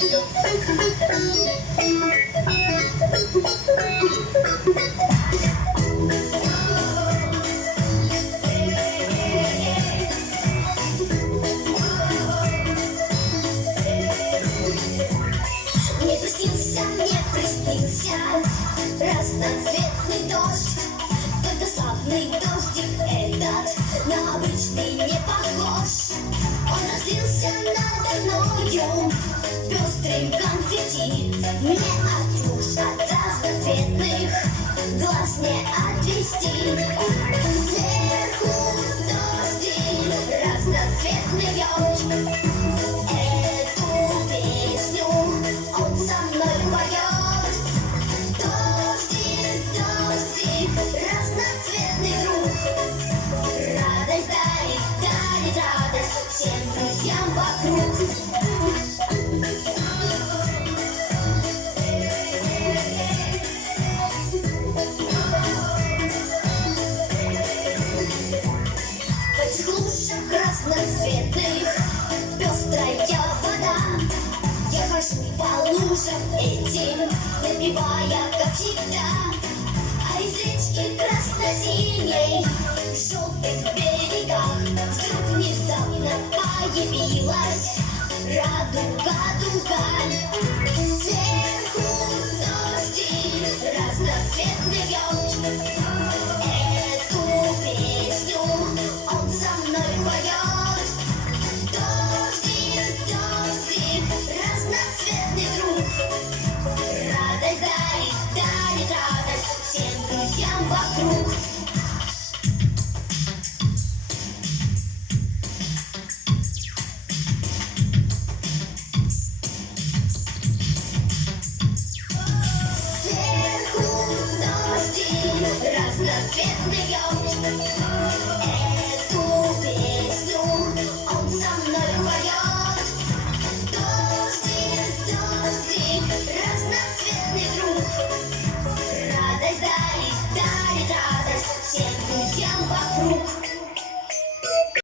Не приснился разноцветный дождь, только славный дождик этот на обычный не похож. Он разлился надо мною пестрым конфетти. Мне от луж, от разноцветных глаз не отвести. Сверху дождик разноцветный льет. Эту песню он со мной поет. Дождик, дождик, разноцветный друг. Радость дарит, дарит радость всем друзьям вокруг. В этих лужах разноцветных пестрая вода. Я хожу по лужам этим, напевая, как всегда. А из речки красно-синей в желтых берегах вдруг внезапно появилась радуга-дуга. Сверху дождик разноцветный льет. Эту песню он со мной поет. Дождик, дождик, разноцветный друг. Радость дарит, дарит радость всем друзьям вокруг. Сверху дождик разноцветный льет.